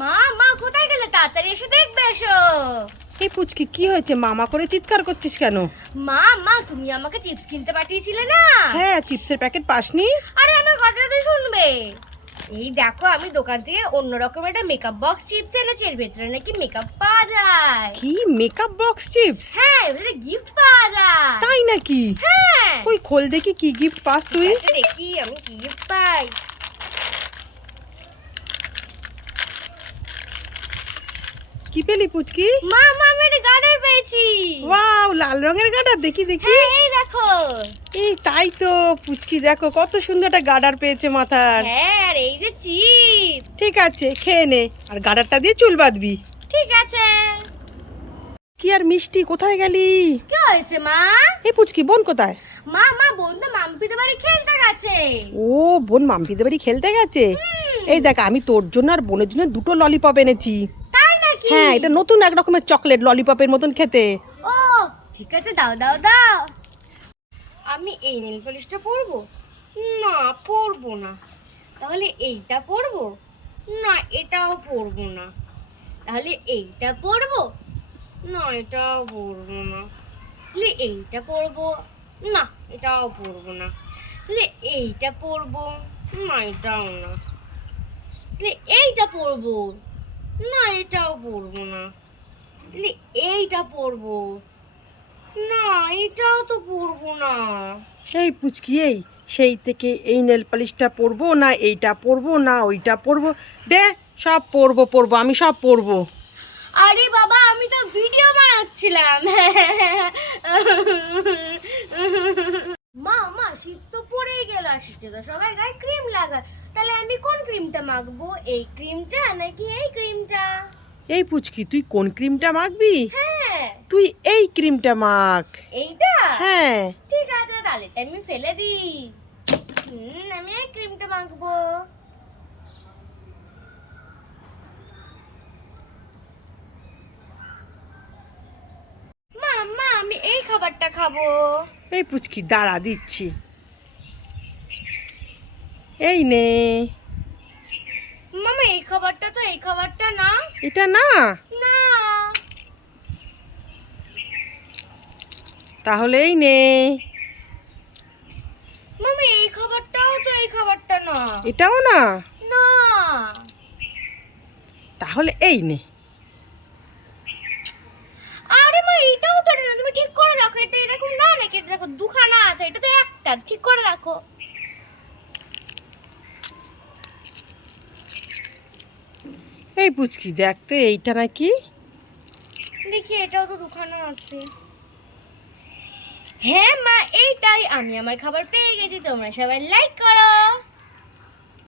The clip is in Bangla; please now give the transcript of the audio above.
মা মা কোথায় গেলে? তাড়াতাড়ি এসে দেখবে এসো। এই পুচকি কি হয়েছে? মামা করে চিৎকার করছিস কেন? মা মা তুমি আমাকে চিপস কিনতে পাঠিয়েছিলে না? হ্যাঁ, চিপসের প্যাকেট পাসনি? আরে আমার কথাটা তো শুনবে। এই দেখো আমি দোকান থেকে অন্যরকম একটা মেকআপ বক্স চিপস এনেছি, এর ভেতরে নাকি মেকআপ পাওয়া যায়। কি মেকআপ বক্স চিপস? হ্যাঁ, এর ভেতরে গিফট পাওয়া যায়। তাই নাকি? হ্যাঁ। কই খোল দেখি কি গিফট পাস তুই। আচ্ছা, দেখি আমি কি গিফট পাই। কি পেলি পুচকি? মা মা আমি একটা গার্ডার পেয়েছি। ওয়াও, লাল রঙের গার্ডার, দেখি দেখি। হ্যাঁ এই দেখো। এই তাই তো পুচকি, দেখো কত সুন্দর একটা গার্ডার পেয়েছে মাথার। হ্যাঁ আর এই যে চিপস। ঠিক আছে, খেয়ে নে, আর গার্ডারটা দিয়ে চুল বাঁধবি। ঠিক আছে। কি আর মিষ্টি, কোথায় গেলি? কি হয়েছে মা? এই পুচকি, বোন কোথায়? মা মা বোন তো মাম্পিদের বাড়ি খেলতে গেছে। ও, বোন মাম্পিদের বাড়ি খেলতে গেছে। এই দেখ, আমি তোর জন্য আর বোনের জন্য দুটো ললিপপ এনেছি। তাই নাকি? হ্যাঁ, এটা নতুন এক রকমের চকলেট, ললিপপের মতন খেতে। ও ঠিক আছে, দাও দাও দাও। আমি এই নেল পলিশটা পরবো? না পরবো না। তাহলে এইটা পরবো? না এটাও পরবো না। তাহলে এইটা পরবো? না এটাও পরবো না। তাহলে এইটা পরবো? না এটাও পরবো না। তাহলে এইটা পরবো? না এটাও না। তাহলে এইটা পরবো? না এটাও পরবো না। তাহলে এইটা পরবো? না এটাও তো পরবো না। এই পুচকি, এই সেই থেকে এই নেল পালিশটা পরবো না এইটা পরবো না ওইটা পরবো, দে সব পরবো পরবো, আমি সব পরবো। আরে বাবা আমি তো ভিডিও বানাচ্ছিলাম। মা মা শীত তো পড়েই গেল, আর শীতে তো সবাই গায়ে ক্রিম লাগায়। তাহলে আমি কোন ক্রিমটা মাখবো? এই ক্রিমটা নাকি এই ক্রিমটা? এই পুচকি, তুই কোন ক্রিমটা মাখবি? হ্যাঁ তুই এই ক্রিমটা মাখ। এইটা? হ্যাঁ। ঠিক আছে তাহলে এটা আমি ফেলে দিই। আমি এই ক্রিমটা মাখবো। মা মা আমি এই খাবারটা খাবো। এই পুচকি দাঁড়া, দিচ্ছি। এই নে। মামা এই খাবারটা তো এই খাবারটা না। এটা না? না তাহলে এই নে। মামা এই খাবারটাও তো এই খাবারটা না। এটাও না? না তাহলে এই নে। আরে মা এটাও তো এটা না, তুমি ঠিক করে দেখো এটা এরকম না নাকি? এটা দেখো দুখানা আছে, এটা তো একটা, ঠিক করে দেখো। এই পুচকি দেখ তো এইটা নাকি? দেখি এটাও তো দুখানা আছে। হ্যাঁ মা এইটাই, আমি আমার খাবার পেয়ে গেছি। তোমরা সবাই লাইক করো।